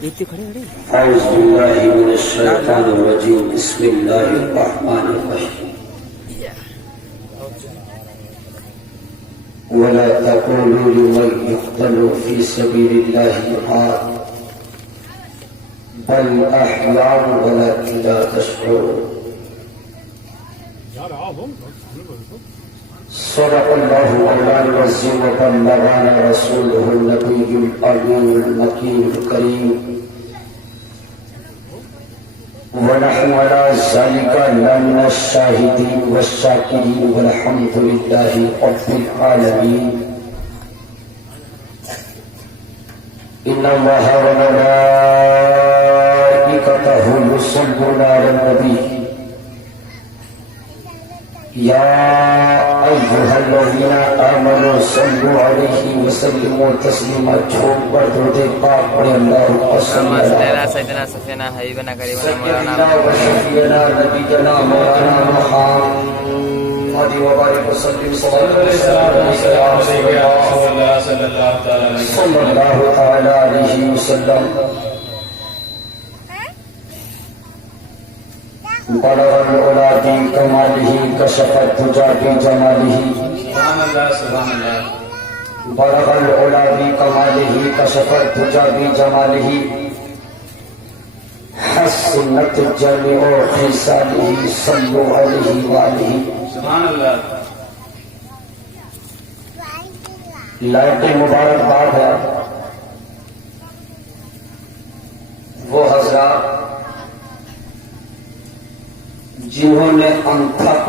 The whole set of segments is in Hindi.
देखते खड़े खड़े वला तक़ूलू लिमन युक़्तलू फ़ी सबीलिल्लाहि अमवात बल अहयाउ वलाकिन ला तशऊरून। सदक़ल्लाहु मौलाना अज़ीम व बल्लगाना रसूलुहुन नबियुल अमीनुल मकीनुल करीम व नहनु अला ज़ालिका लमिनश शाहिदीन वश्शाकिरीन वल्हम्दुलिल्लाहि रब्बिल आलमीन। इन्नल्लाहा व मलाइकतहु युसल्लूना अलन नबी या अय्युहल्लज़ीना आमनू सल्लू अलैहि व सल्लिमू तस्लीमा। झूठ पर दुरूद पाक पढ़े अल्लाहुम्मा सल्ली अला सैयदना सफीना हबीबना करीबना सय्यदना व शफीना नबीना मौलाना मुहम्मद व बारिक व सल्लिम सल्लल्लाहु तआला अलैहि वसल्लम। बलगल उला बि कमालिही कशफत दुजा बि जमालिही। बलगल उला बि कमालिही कशफत दुजा बि जमालिही। हसनत जमीउ खिसालिही सल्लु अलैहि व आलिही। लायक मुबारकबाद है वो हजरात जिन्होंने अनथक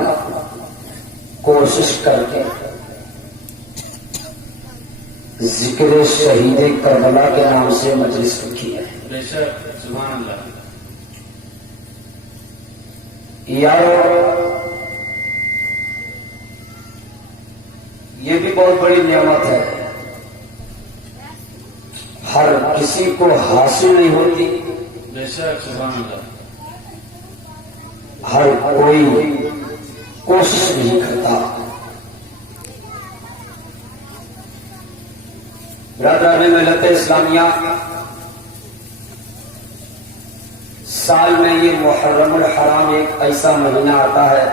कोशिश करके जिक्र शहीद करबला के नाम से मजलिस रखी है। यारो ये भी बहुत बड़ी नेमत है, हर किसी को हासिल नहीं होती। हर कोई कोशिश नहीं करता। ब्रदर मिल्लत इस्लामिया साल में ये मुहर्रमुल हराम एक ऐसा महीना आता है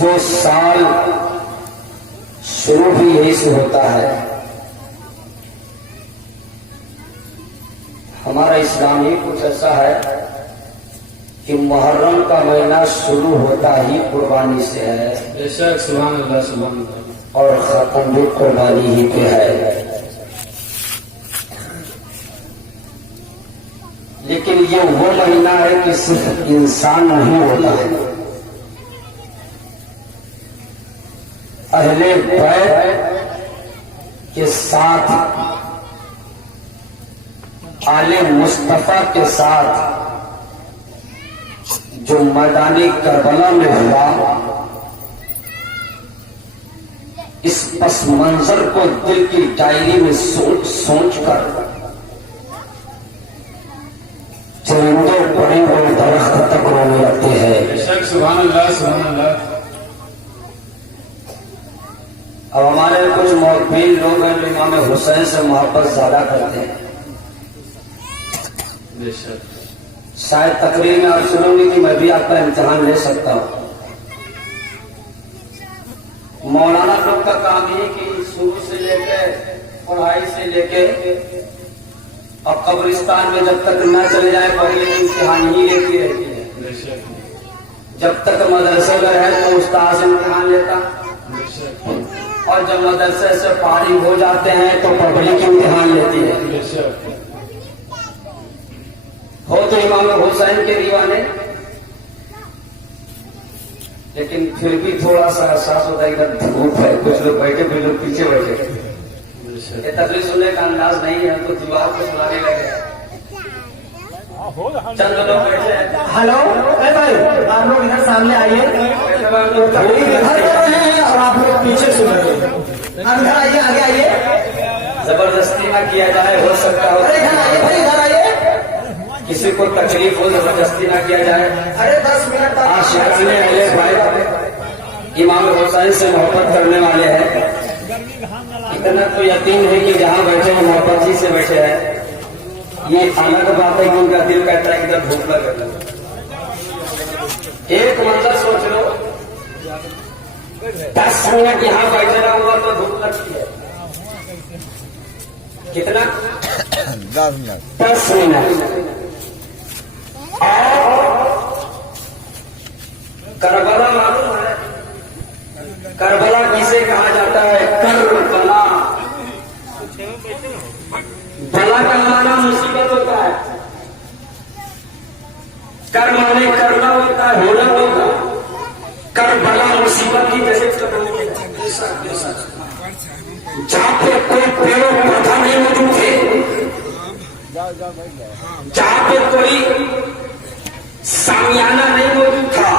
जो साल शुरू भी यही से होता है। हमारा इस्लाम ही कुछ ऐसा है कि मुहर्रम का महीना शुरू होता ही कुर्बानी से है और खत्म भी कुर्बानी ही पे है। लेकिन ये वो महीना है कि सिर्फ इंसान नहीं होता है, अहले बैत के साथ आले मुस्तफा के साथ जो मैदानी करबला में हुआ, इस पस मंजर को दिल की डायरी में सोच सोच कर चरिंदों बड़े बड़े दरख्त तक रोने लगते हैं। सुभान अल्लाह सुभान अल्लाह। अब हमारे कुछ मौलवी लोग हैं जो इमाम हुसैन से मोहब्बत ज्यादा करते हैं। शायद तकरीर में आप सुनोगे कि मैं भी आपका इम्तिहान ले सकता हूँ। मौलाना लोग का काम ही कि शुरू से लेकर पढ़ाई से लेके और कब्रिस्तान में जब तक न चले जाए पहले इम्तिहान ही लेती रहती है। जब तक मदरसे में है तो उस्ताद से इम्तिहान लेता, और जब मदरसे से फारिग हो जाते हैं तो पब्लिक इम्तिहान लेती है। हो तो इमाम हुसैन के दीवाने, लेकिन फिर भी थोड़ा सा एहसास होता है इधर धूप है, कुछ लोग बैठे कुछ लोग पीछे बैठे। ये तकरीर सुनने का अंदाज नहीं है तो दीवार को सुनाने लगे। चंद लोग बैठे हैं। हेलो भाई, आप लोग इधर सामने आइए और आप लोग पीछे सुन रहे हैं। आप इधर आइए, आगे आइए। जबरदस्ती ना किया जाए, हो सकता हो अरे इधर आइए भाई, इधर आइए। किसी को तकलीफ हो, जबरदस्ती ना किया जाए। अरे 10 मिनट आशिकाने अहले बैत इमाम हुसैन से मोहब्बत करने वाले हैं, इतना तो यकीन है कि जहाँ बैठे हैं मोहब्बत जी से बैठे हैं। ये अलग बात है कि उनका दिल कहता है कि इधर भूख लग गई। एक मंजर सोच लो, 10 मिनट यहाँ बैठे रहा हुआ तो भूख लगती है। कितना? 10 मिनट। करबला मालूम है? करबला किसे कहा जाता है? करबला। बला का माना मुसीबत होता है, कर माने करना होता है, होना होता है। करबला मुसीबत की जैसे जहाँ पे कोई पेड़ पौधा नहीं मौजूद थे, जहाँ पे कोई सामियाना नहीं मौजूद था,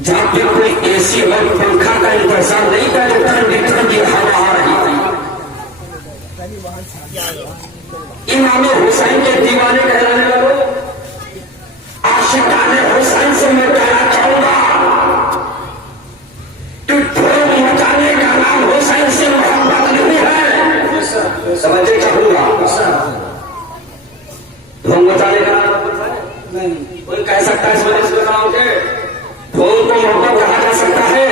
जहाँ पे कोई एसी और पंखा का इंतजाम नहीं था, जो ठंडी ठंडी हवा आ रही थी। इमाम हुसैन के दीवाने कहलाने वालों, आशिकाने हुसैन से मैं कहना चाहूंगा कि धूम मचाने का नाम हुसैन से मोहब्बत नहीं है। समझे चाहूंगा, धूम मचाने का नाम नहीं। कोई कह सकता है इसमें गाँव के धूम को मोहब्बत कहा जा सकता है?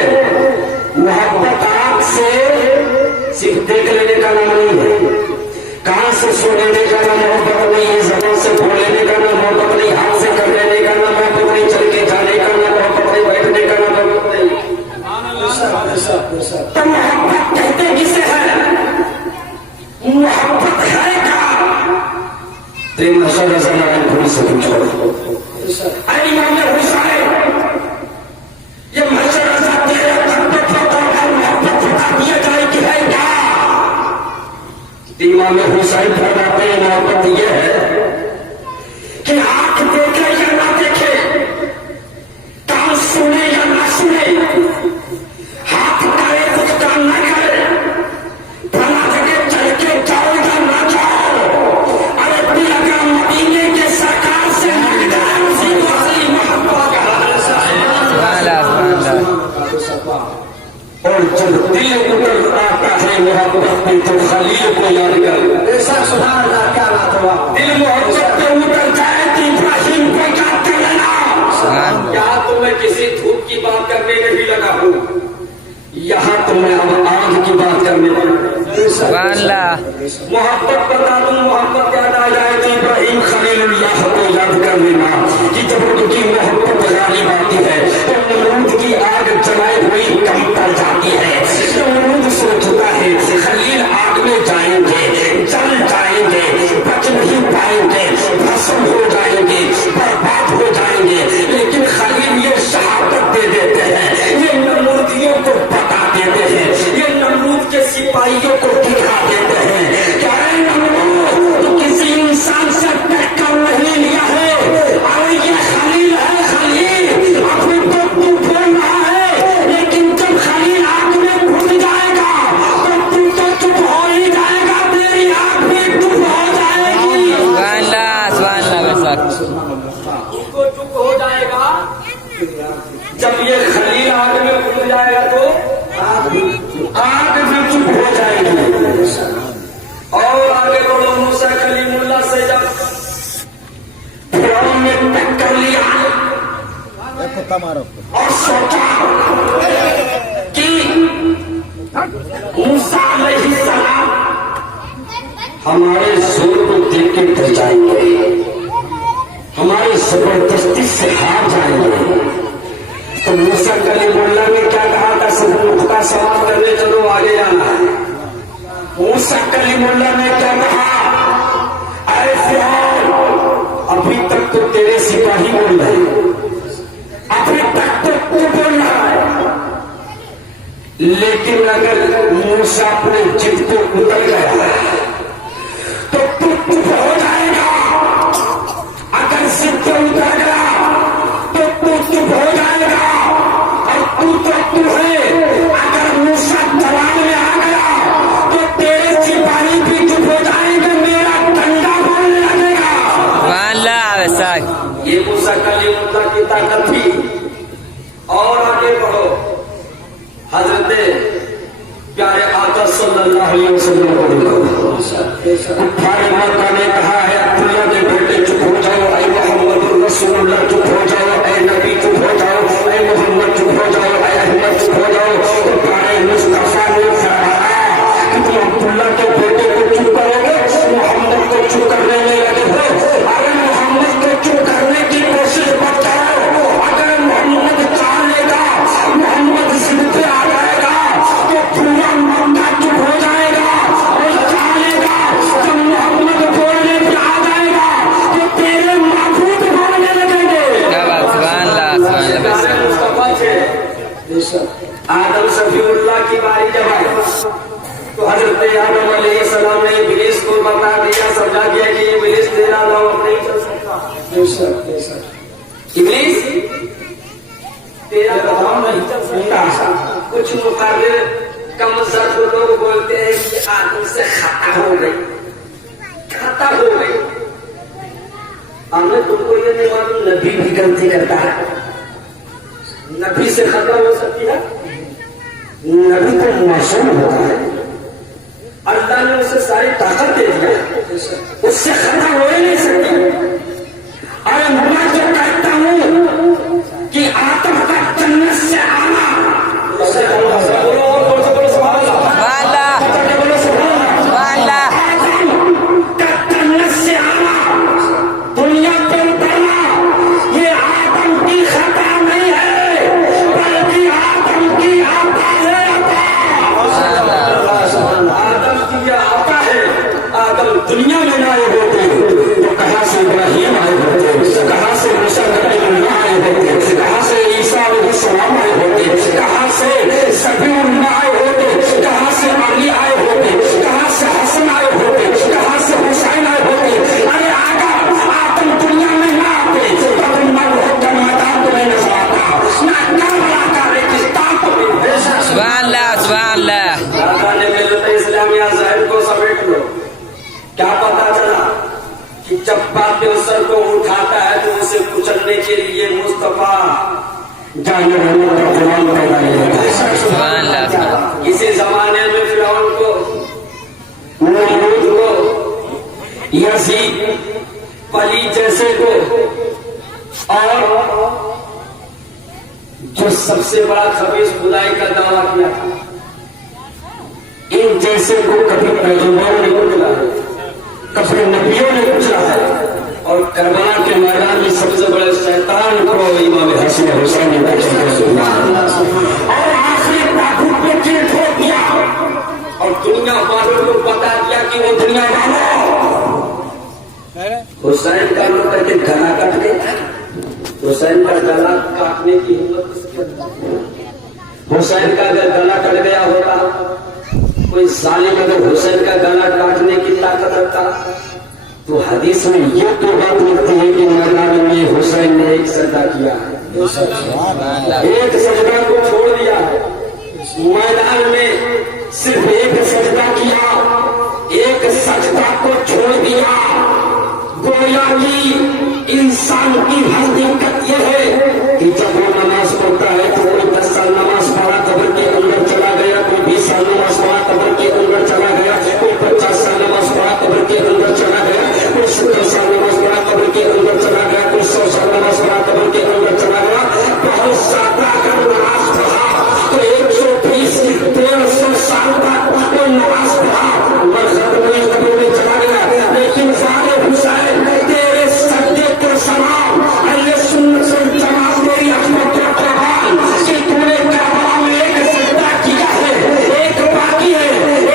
मोहब्बत आंख से सिर्फ देख लेने का नाम नहीं है, कान से सुन लेने का नाम मोहब्बत नहीं है, जबान से बोल लेने का नाम मोहब्बत नहीं, हाथ से कर लेने का नाम मोहब्बत नहीं, चल के जाने का नाम मोहब्बत नहीं, बैठने का नाम मोहब्बत नहीं। तो मोहब्बत कहते किसे है? मोहब्बत है क्या? प्रेम नशा जैसा लगा थोड़ी से पूछो। इमाम हुसैन ये मशरा जाते हैं, मोहब्बत बता दिया जाए कि है क्या? इमाम हुसैन फरमाते हैं मोहब्बत यह है कि आंख देखे या ना देखे, कान सुने या ना सुने, हाथ करे कुछ काम न करे, फला जगह चल के जाओ या ना जाओ, अरे दिल का मदीने के सरकार से मिल जाए उसी को असली मोहब्बत कहा। और जब दिल उतर आता है मोहब्बत में तो खलील को याद कर। ऐसा सुधार क्या बात हुआ? दिल मोहब्बत पे उतर जाए तो इब्राहिम को याद कर लेना। यहाँ तो मैं किसी धूप की बात करने नहीं लगा हूँ, यहाँ तो मैं अब आग की बात करने लगा। मोहब्बत बता दूं, मोहब्बत याद आ जाए तो इब्राहिम खलीलुल्लाह को याद कर लेना कि जब उनकी मोहब्बत गालिब आती है तो नमरूद की आग जलाए हुई कम पड़ जाती है। तो नमरूद सोचता है खलील आग में जाएंगे, जल जाएंगे, बच नहीं पाएंगे, भस्म हो जाएंगे, बर्बाद हो जाएंगे, लेकिन खलील ये शहादत दे देते हैं, ये नमरूदियों को बता देते हैं, ये नमरूद के सिपाहियों को दिखा देते हैं। क्या है नमरूद, तो किसी इंसान से टक्कर नहीं लिया है, और ये खलील है खलील। अभी तो तू बोल रहा है, लेकिन जब खलील आग में घुस जाएगा तो तू तो चुप हो ही जाएगा, तेरी आग भी चुप हो जाएगी। तुमको चुप हो जाएगा जब ये खलील आग में घुस जाएगा तो आग भी चुप हो जाएगी। और आगे बढ़ो, मूसा कलीमुल्लाह से जब फिरौन ने टक्कर लिया और सोचा कि मूसा अलैहिस्सलाम हमारे जोर को देख के डर जाएंगे, हमारी जबरदस्ती से हार जाएंगे। तो मूसा कलीमुल्लाह ने क्या कहा था? सबूत का सवाल करने चलो, आगे जाना है। मूसा कलीमुल्लाह ने क्या कहा? अरे फिरौन, अभी तक तो तेरे सिपाही बोल रहे, अभी तक तो तू बोल रहा है, लेकिन अगर मूसा अपने जिद को उतर गया तो तू चुप हो जाएगा। अगर जिद को उतर गया तो तू चुप हो जाएगा, और तू तो तू है। अगर मूसा जवान में आ गया तो तेरे सिपाही भी चुप हो जाएंगे, मेरा डंडा बोलने लगेगा। ये मूसा कलीमुल्लाह की ताकत थी। और आगे बढ़ो, हजरत प्यारे आका सल्लल्लाहु अलैहि वसल्लम को देखो। कुफार मक्का ने कहा है अब्दुल्ला के बेटे चुप हो जाओ, ऐ मोहम्मद रसूलुल्लाह चुप हो जाओ, ऐ नबी चुप हो जाओ, ऐ मोहम्मद चुप हो जाओ, ऐ अहमद चुप हो जाओ। तो प्यारे मुस्तफा ने फरमाया कि तुम अब्दुल्ला के बेटे को चुप करोगे, मोहम्मद को चुप करने में लगे हो। अरे मोहम्मद को चुप करने की कोशिश मत करो। अगर मोहम्मद चाह लेगा, मोहम्मद जिद पे आ जाएगा तो पूरा मक्का चुप हो जाएगा। और चाह लेगा जब मोहम्मद बोलने पे आ जाएगा तो तेरे महबूब बोलने लगेंगे। क्या बात, सुभान अल्लाह, सुभान अल्लाह। आदम सफीउल्लाह की बारी जब आई तो हजरत आदम अलैहिस्सलाम ने इब्लीस को बता दिया, समझा दिया कि इब्लीस तेरा नाम नहीं चल सकता। इब्लीस तेरा नाम नहीं चल सकता। कुछ मुकाबिल कम सर लोग बोलते हैं कि आदम से खता हो गई, खता हो गई। हमने तुमको ये नहीं मालूम नबी भी गलती करता है, नबी से खता हो सकती है। नबी तो मासूम होता है, अल्लाह ने उसे सारी ताकत दे दी है, उससे खता हो ही नहीं सकती। अरे मैं जो कहता हूं कि आदम का जन्नत से आना, जन्नत से आना, दुनिया पे उतरना, ये आदम की खता नहीं है, बल्कि आदम की आता है। आदम की आता है। आदम दुनिया में आए होते तो कहाँ से इब्राहिम आए होते, कहाँ से मूसा कलीमुल्लाह आए होते, कहाँ से ईसा अलैहिस्सलाम आए होते, कहाँ से सफीउल्लाह आए होते, कहाँ से अली आए होते, कहाँ से हसन आए होते, कहाँ से हुसैन आए होते। अरे आदम दुनिया में ना आते तो मरहूम का मैदान तो नहीं नजर आता, ना करबला का रेगिस्तान तो नहीं। सुभान अल्लाह, सुभान अल्लाह। ने मिलत इस्लामिया ज़ाहिर को समेट लो। क्या पता चला कि जब बातें सर को उठाता है तो उसे कुचलने के लिए मुस्तफा जाने रहमत का गुलाम पैदा नहीं सुभान अल्लाह। होता। इसी जमाने में फिरौन को, नमरूद को, यजीद, पली जैसे को, और जो सबसे बड़ा खबीस खुदाई का दावा किया था, इन जैसे को कभी पैगंबरों ने कुचला है, कभी नबियों ने कुचला है। और करबला के मैदान में सबसे बड़े शैतान को इमाम हसन हुसैन ने और आखिरी ताबूत पे चीर ठोक दिया और दुनिया वालों को बता दिया कि वो दुनिया वालों हुसैन का लोग कहते गला काट गया। हुसैन का गला काटने की हिम्मत किसकी? हुसैन का अगर गला कट गया होता, कोई जालिम अगर हुसैन का गला काटने की ताकत रखता तो हदीस में ये तो बात लिखती है कि मैदान में हुसैन ने एक सजदा किया है, एक सजदा को छोड़ दिया है। मैदान में सिर्फ एक सजदा किया, एक सजदा को छोड़ दिया। गोया कि इंसान की हर दिक्कत यह है कि जब वो नमाज पढ़ता है तो कोई 10 साल नमाज पढ़ा कब्र के अंदर चला गया, कोई 20 साल नमाज पढ़ा कब्र के अंदर चला गया, कोई 50 साल नमाज पढ़ा कब्र के अंदर चला गया, कोई 70 साल नमाज पढ़ा कब्र के अंदर चला गया, कोई 100 साल नमाज पढ़ा कब्र के अंदर चला गया। बहुत ज्यादा अगर नमाज पढ़ा तो 120 150 साल तक कोई नमाज पढ़ा कब्र में चला गया। लेकिन सारे हुसैन तेरे सजदे को सलाम, अल्लाह सुन्नत से जमात मेरी अहमद के कुर्बान कि तूने करबला में एक सजदा किया है, एक बाकी है,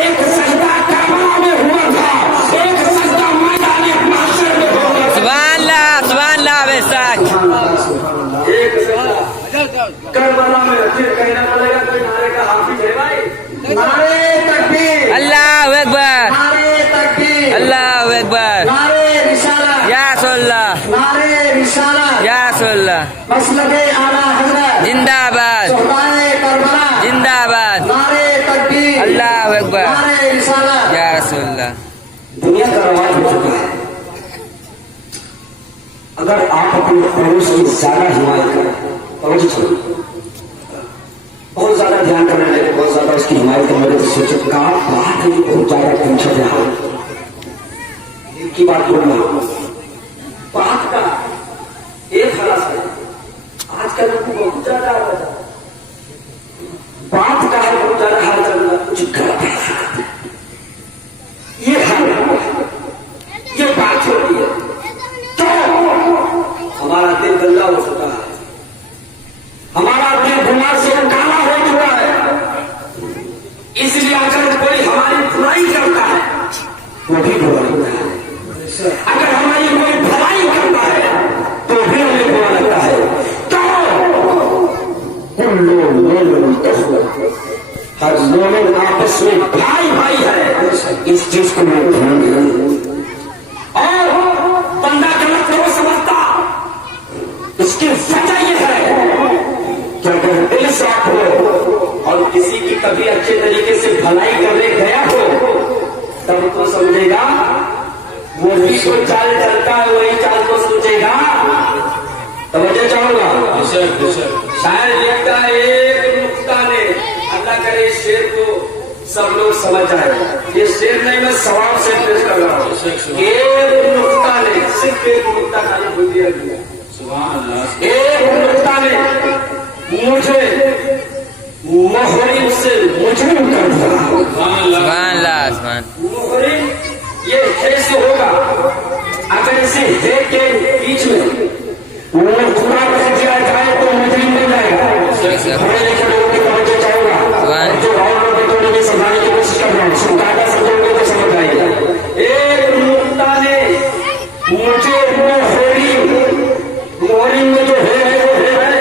एक सजदा करबला में हुआ था, एक सजदा मैदान महशर में होगा। सुभान अल्लाह, सुभान अल्लाह। बेशक एक सजदा करबला में फिर कहना पड़ेगा कोई नारे का हाफिज है भाई। नारे तकबीर, अल्लाहु अकबर, नारे तकबीर, अल्लाहु अकबर, नारे रिसालत, या रसूलल्लाह, नारे रिसालत, या रसूलल्लाह, मसलके आला हजरत जिंदाबाद, सुल्ताने करबला जिंदाबाद, नारे तकबीर, अल्लाहु अकबर, नारे रिसालत। या रसूलल्लाह। दुनिया का रवाज हो चुका है। अगर आप अपने पड़ोस की ज्यादा हिमायत करें, पड़ोस छोड़िए, बहुत ज्यादा ध्यान करने लगे, बहुत ज्यादा उसकी कि हमारे कमरे से सोचो का बात है, बहुत ज्यादा टेंशन रहा की बात बोलना बात का एक खलास है। आजकल को बहुत ज्यादा आ जाता बात का है, बहुत ज्यादा हाल चल रहा, कुछ गलत है ये हाल ये बात हो रही है तो हमारा दिल गंदा हो चुका है, हमारा दिल दिमाग से काला हो चुका है। इसलिए अगर कोई हमारी बुराई करता है वो भी बुरा लगता है, अगर हमारी कोई भलाई करता है तो भी हमें बुरा लगता है। तो हर लोग आपस में भाई भाई है, इस चीज को मैं ध्यान दें। और बंदा गलत नहीं समझता, इसकी वजह यह है कि अगर दिल साफ हो और किसी की कभी अच्छे तरीके से भलाई करने गया हो तब तो समझेगा वो भी कोई चाल चलता है, वही चाल को सोचेगा। तवज्जो चाहूंगा, शायद लिखता है एक नुक्ता ने, अल्लाह करे शेर को सब लोग समझ जाए, ये शेर नहीं मैं सवाब से पेश कर रहा हूँ। एक नुक्ता ने, सिर्फ एक नुक्ता खाली भूल दिया गया, एक नुक्ता ने मुझे मुहरिम से मुजरिम कर दिया। मुहरिम ये कैसे होगा? अगर इसे हे के बीच में पूरा कर दिया जाए तो मुजरिम बन जाएगा। पढ़े लिखे लोगों की तवज्जो चाहूंगा, जो और लोगों को समझाने की कोशिश कर रहा हूँ, सुनता समझोगे तो समझ आएगा। एक नुक्ता ने मुझे मोहरिम में जो है वो है,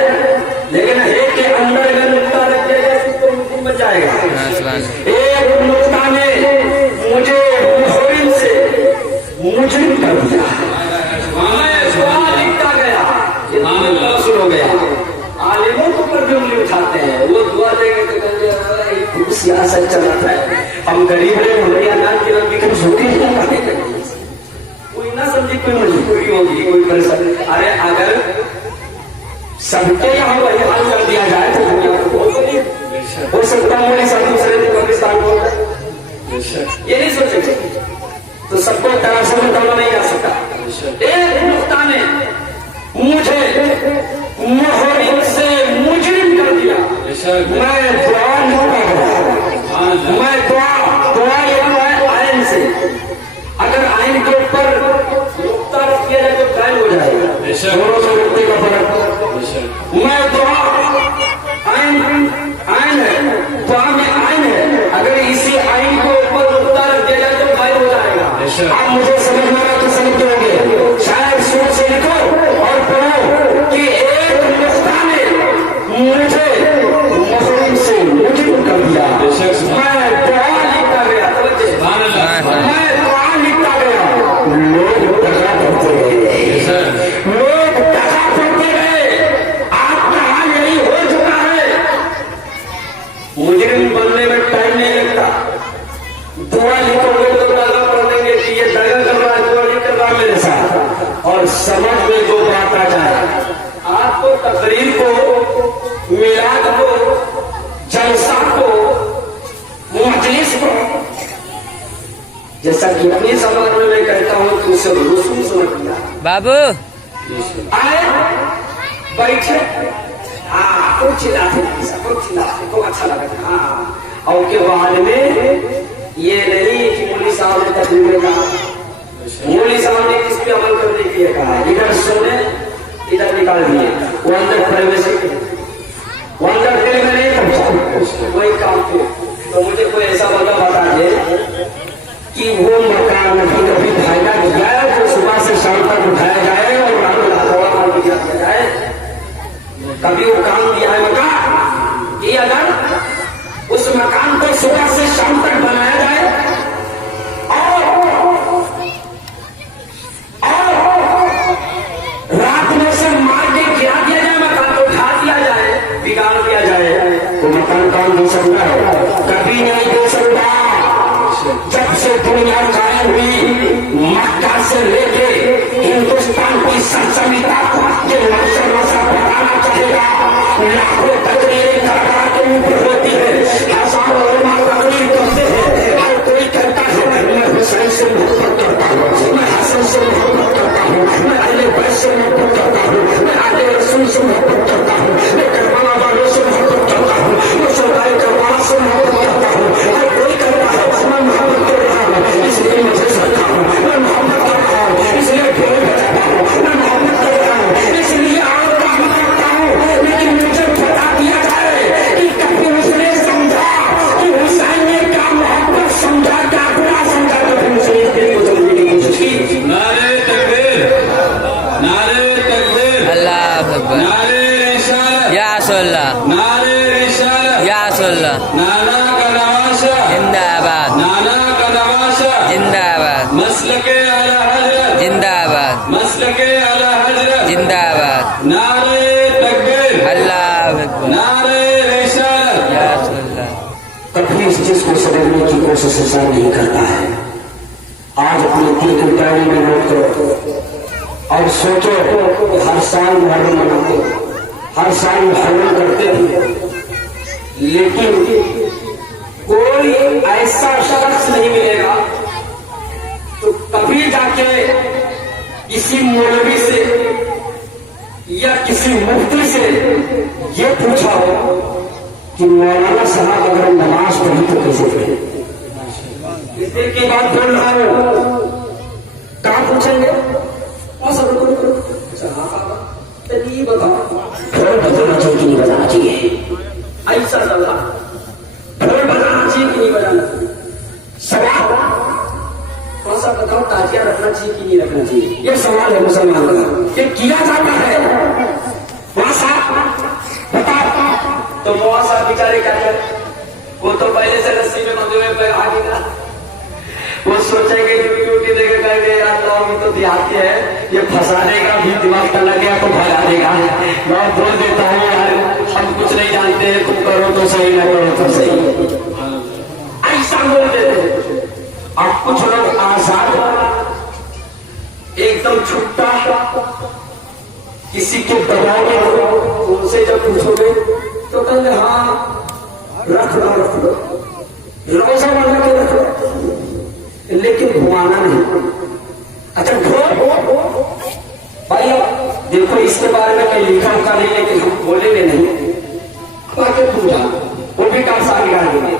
लेकिन हे के अंदर अगर नुक्ता रख दिया जाए तो मुजरिम बन जाएगा। एक नुक्ता ने मुझे मोहरिम से मुजरिम कर दिया, लिखता गया, शुरू हो गया। आलिमों को पर भी उंगली उठाते हैं, वो दुआ देंगे तो कहेंगे सियासत चलाता है, हम गरीब है, हमारे अनाज की रंगी कभी झूठी नहीं, कोई ना समझे कोई मजबूरी होगी, कोई परेशानी। अरे अगर सबके यहाँ वही हाल कर दिया जाए तो दुनिया को बहुत बड़ी हो सकता है। मोदी साहब दूसरे दिन पाकिस्तान को ये नहीं सोचेंगे तो सबको तराशों में दौड़ा नहीं आ सकता। एक नुक्ता ने मुझे मुहरिम से मुजरिम कर दिया, मैं दुआ नहीं कर रहा, मैं दुआ ये है आयन से, अगर आयन के ऊपर नुक्ता रख दिया जाए तो कायम हो जाएगा, दोनों से नुक्ते का फर्क। मैं दुआ आयन है, दुआ में आयन है, अगर इसी आयन के ऊपर नुक्ता रख दिया जाए तो कायम हो जाएगा। आप मुझे समझ में तो समझ दोगे, शायद सोच से लिखो और पढ़ो कि एक नुक्ता ने मुझे मुहरिम से मुजरिम कर दिया। मैं दुआ लिखता गया, मैं दुआ लिखता गया, लोग दगा करते गए, लोग दगा करते गए। आपका हाल यही हो चुका है। मुजरिम बनने में टाइम नहीं लगता, दुआ लिखोगे तो दगा कर देंगे कि ये दगा कर रहा है, दुआ नहीं कर रहा मेरे साथ। और समझ में जो बात आ जाए, आपको तकरीर को, मिलाद को, जलसा को, मजलिस को, जैसा कि अपनी समाज में मैं कहता हूँ तो उसे रसूम समझ लिया। बाबू आए बैठे, कुछ चिल्लाते को अच्छा लगा, हाँ। और के बाद में ये नहीं कि मौलवी साहब ने तकरीर में कहा, मौलवी साहब ने किस पे अमल करने के लिए कहा, इधर सुने इधर निकाल दिए, वो अंदर प्राइवेसी, वो अंदर दिल में नहीं पहुंचा, वही काम थे। तो मुझे कोई ऐसा बंदा बता दे कि वो मकान कभी फायदा किया है जो सुबह से शाम तक उठाया जाए और रात किया जाए, कभी वो काम किया है मकान कि अगर उस मकान को सुबह से शाम तक बनाया जाए और रात में से मार के गिरा दिया जाए, मकान को उठा दिया जाए, बिगाड़ दिया जाए, तो मकान कौन दे सकता है? नाना का नवाशा, जिंदाबाद नाना का नवाशा, जिंदाबाद मसलके आला हजरत, जिंदाबाद मसलके आला हजरत, जिंदाबाद नारे तकबीर, अल्लाह अकबर नारे रिसालत। या रसूलल्लाह। कभी इस चीज को समझने की कोशिश इंसान नहीं करता है। आज अपने दिल की डायरी में नोट करो और सोचो कि हर साल मुहर्रम मनाते हैं, हर साल मुहर्रम करते हैं, लेकिन कोई ऐसा शख्स नहीं मिलेगा तो कभी जाके किसी मौलवी से या किसी मुफ्ती से ये पूछा हो कि मौलाना साहब अगर नमाज पढ़ी तो कैसे पढ़े। इतने की बात बोल रहा हूं, कहाँ पूछेंगे? ये बताओ ढोल बजाना चाहिए कि नहीं बजाना चाहिए? ऐसा सवाल, ढोल बजाना चाहिए कि नहीं बजाना चाहिए? सवाल कौन सा बताओ? ताजिया रखना चाहिए कि नहीं रखना चाहिए? ये सवाल है मुसलमान का, ये किया जाता है। वहां साहब बताओ तो वहां साहब बेचारे क्या करें? वो तो पहले से रस्सी में बंधे हुए पैर आगे ना, वो सोचेंगे ड्यूटी देकर कहेंगे यार लोग तो देहाती है, ये फंसाने का भी दिमाग का लग गया तो भगा देगा। मैं बोल देता हूँ यार हम कुछ नहीं जानते, तुम करो तो सही ना करो तो सही, ऐसा बोल देते। और कुछ लोग आजाद एकदम छुट्टा किसी के दबाव में, उनसे जब पूछोगे तो कहेंगे हाँ रख लो रोजा बना के रख लो, लेकिन घुमाना नहीं। अच्छा भाई देखो इसके बारे में कहीं लिखा उनका नहीं, लेकिन हम बोलेंगे नहीं, बाकी पूछा वो भी काम सारी गाड़ देंगे।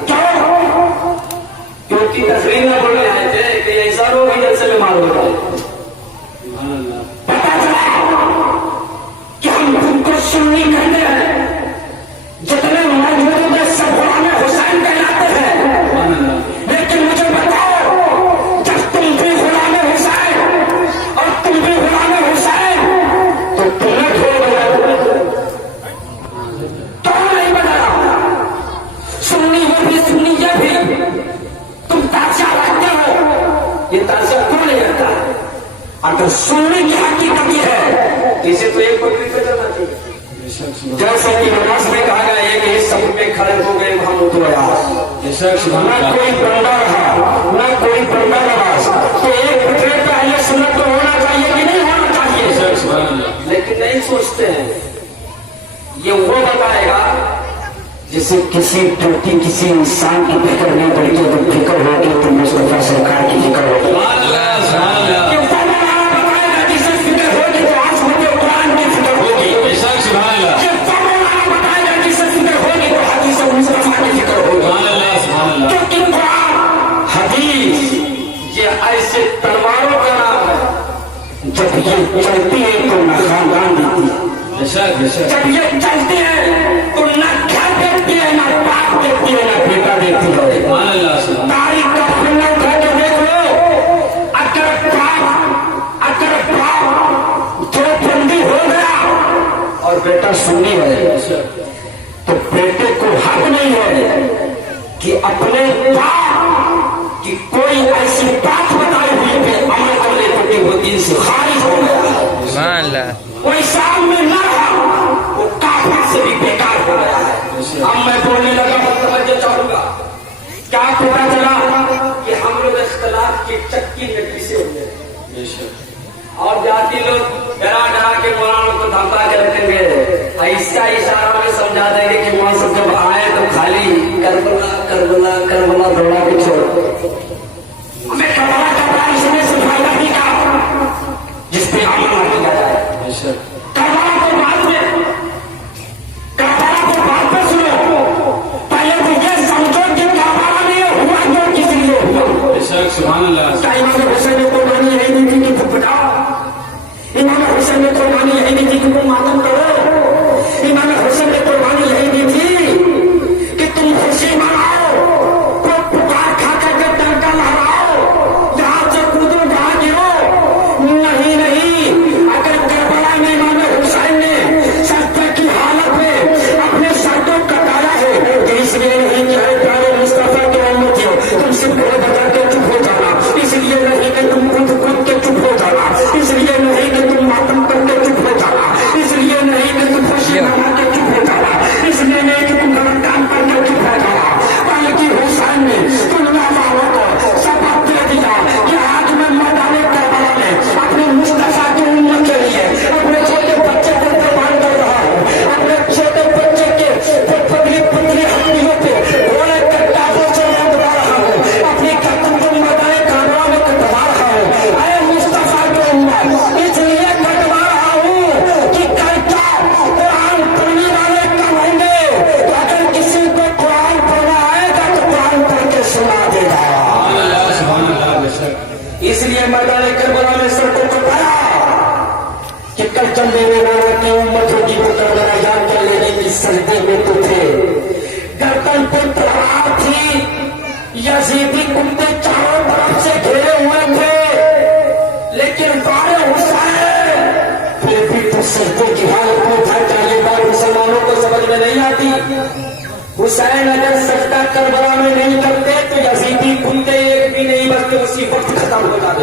क्योंकि तस्वीर में बोलने आए थे कि ऐसा लोग इधर से बीमार हो जाए। पता चला कि हम तुमको सुन्नी कहते हैं, जितने मौजूद में सब कुरान हुसैन कहलाते हैं, लेकिन मुझे बताओ जब तुम भी गुलाम हुसैन और तुम भी गुलाम हुसैन तो तुम्हें ढोल बजाओ तो नहीं बजाया? सुन्नी हो भी सुन्नी ये भी तुम ताजिया रखते हो, ये ताजिया क्यों नहीं रखता? अगर सुन्नी की हकीकत ये है इसे तो एक बकरी पे जाना चाहिए। जैसे कि नमाज में कहा गया है कि सब पे खड़े हो गए हम उठ गया, न कोई बंदा रहा न कोई बंदा नमाज, तो एक फिक्रे पे अहले सुन्नत तो होना चाहिए कि नहीं होना चाहिए? लेकिन नहीं सोचते हैं। ये वो बताएगा जिसे किसी टूटी किसी इंसान की फिक्र नहीं पड़ती, जब फिक्र होगी तो मुस्तफा सरकार की फिक्र होगी। ऐसे तलवारों का नाम है, जब ये चलती है तो न खानदान देती है, जब ये चलती है तो न घर देती है, न बाप देती है, न बेटा देती है। तारीख का पन्ना उठा के देख लो, अगर बाप जो बंदी हो गया और बेटा सुन्नी है तो बेटे को हक नहीं है कि अपने बाप कि कोई ऐसी बात बताई हुई पे अमल करने पड़ती, वो दिन से खारिज हो गया, कोई सामने न रहा, वो काफिर से भी बेकार हो गया है। अब मैं बोलने लगा तवज्जो चाहूंगा, क्या पता चला कि हम लोग इख्तिलाफ की चक्की में पिसे हुए और जाति लोग डरा डरा के मौलाना को धमका के रखेंगे, ऐसा इशारा में समझा देंगे कि वहां सब जब आए तो खाली करबला करबला करबला दौड़ा के छोड़। हमें करबला करबला इसमें से फायदा नहीं का जिसपे अमल न किया जाए। करबला को बाद में, करबला को बाद में सुनो, पहले तो ये समझो कि करबला में हुआ जो किसी लिए हुआ। सुभान अल्लाह। इमाम हुसैन ने कुर्बानी यही दी थी कि तुम बताओ, इमाम हुसैन ने कुर्बानी यही दी थी कि तुम मातम करो, इमाम हुसैन ने कुर्बानी यही दी थी कि तुम खुशी मनाओ, को पुकार खा करके डंका लहरा ने सबको बताया कि कल जब मेरे नाना की उम्मत होगी तो करबला जान कर लेगी कि सजदे में तो थे, गर्दन पे तलवार थी, यजीदी कुत्ते चारों तरफ से घेरे हुए थे, लेकिन बारे हुसैन फिर भी तो सजदे की हालत में था। ये बात मुसलमानों को समझ में नहीं आती। हुसैन अगर सजदा करबला में नहीं करते तो यजीदी कुत्ते एक भी नहीं बचते, उसी वक्त खत्म हो जाते।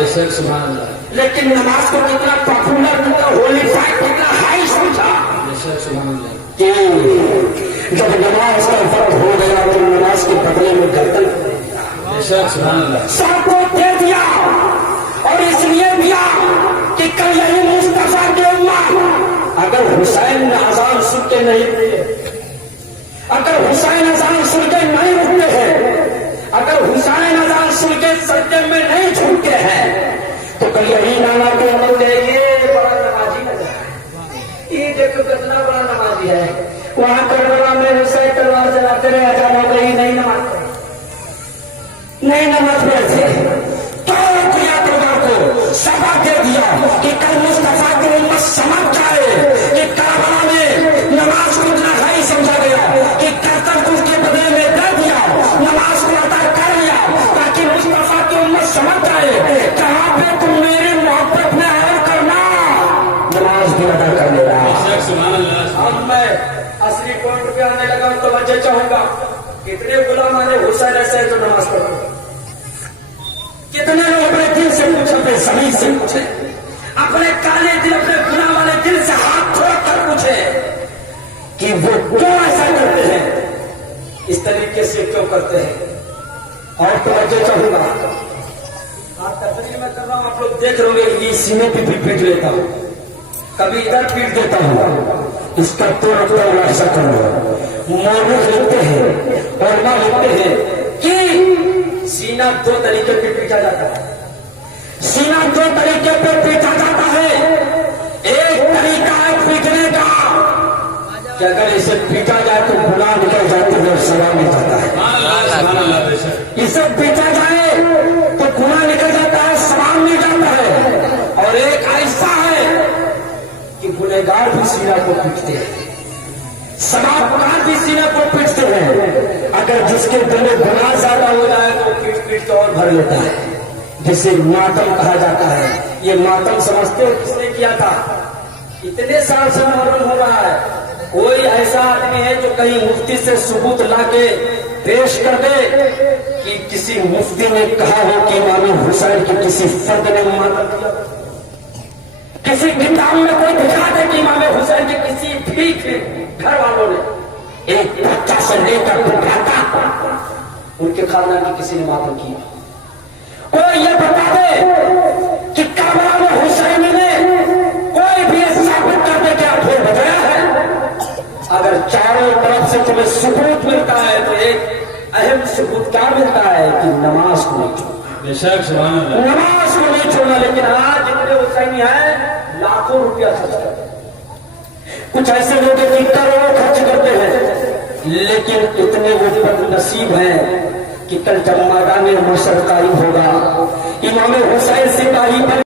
लेकिन नमाज को कितना पॉपुलर, कितना होलीफाइड, कितना हाई समझा कि जब नमाज का वक्त हो गया तो नमाज के बदले में गर्दन सबको दे दिया। और इसलिए दिया कि कल यही मुस्तफा के उम्मत अगर हुसैन अजान सुन के नहीं, अगर हुसैन अजान सुन के नहीं रुकते हैं, अगर हुसैन अजान सुन के सजदे में नहीं झुकते हैं, तो कल यही नाना के अमल देंगे बड़ा नमाजी नजर है। ये देखो कितना बड़ा नमाजी है। वहां करबला में हुसैन तलवार चलाते रहे, अजान हो गई, नहीं नमाज पढ़े तो किया तलवार को सबक दे दिया कि कल मुस्तफा की उम्मत समझ जाए कि करबला में नमाज को इतना हाई समझा गया कि कर्तव्य को उसके बदले में दे दिया, नमाज को अदा कर लिया, ताकि मुस्तफा की उम्मत समझ जाए कहां पे तुम मेरी मोहब्बत में और करना, नमाज भी अदा कर ले रहा। अब मैं असली पॉइंट पे आने लगा तो वजह चाहूंगा, कितने गुलाम आने हुसैन ऐसे तो नमाज पढ़ो, कितने लोग अपने दिल से पूछे, अपने जमीन से पूछे, अपने काले दिल, अपने गुनाह वाले दिल से हाथ छोड़ कर पूछे कि वो क्यों ऐसा करते हैं, इस तरीके से क्यों करते हैं। और तो वजह चाहूंगा, आप तकरीर में कर रहा हूं, आप लोग देख रहे होंगे कि सीने पे भी पीट लेता हूं, कभी इधर पीट देता हूं, इसका तो ऐसा करूंगा। मौलवी लिखते हैं और मां लिखते हैं कि सीना दो तरीके पे पीटा जाता है, सीना दो तरीके पे पीटा जाता है। एक तरीका है पीटने का कि अगर इसे पीटा जाए तो गुनाह निकल जाते हैं और सवाब मिल जाता है। इसे पीटा जाए तो गुनाह निकल जाता है, सवाब मिल जाता है। और एक ऐसा है कि गुनहगार भी सीना को पीटते हैं, सवाबगार भी सीना को पीटते हैं। अगर जिसके दिल में गुनाह ज्यादा हो जाए तो पीट तो और भर लेता है, जिसे मातम कहा जाता है। ये मातम समझते हो किसने किया था? इतने साल से मालूम हो रहा है, कोई ऐसा आदमी है जो कहीं मुफ्ती से सबूत लाके पेश कर दे कि किसी मुफ्ती ने कहा हो कि इमाम हुसैन की किसी फर्द ने मातम किया, किसी किताब में कोई दिखा दे कि इमाम हुसैन के किसी भी घर वालों ने एक बच्चा से लेकर बुढ़ाता उनके खानदान की किसी ने मातम किया। कोई ये बता दे कि करबला में हुसैन ने कोई भी साबित कर दे कि आप ढोल बजाया है। अगर चारों तरफ से तुम्हें सबूत मिलता है तो एक अहम सबूत क्या मिलता है कि नमाज को नहीं छोड़ना, नमाज को नहीं छोड़ना। लेकिन आज जितने हुसैनी है लाखों रुपया खर्च करते हैं, कुछ ऐसे लोग हैं कि करोड़ों खर्च करते हैं, लेकिन इतने वो बदनसीब हैं कि कल जब मैदान में मशर कायम होगा, इमाम हुसैन सिपाही पर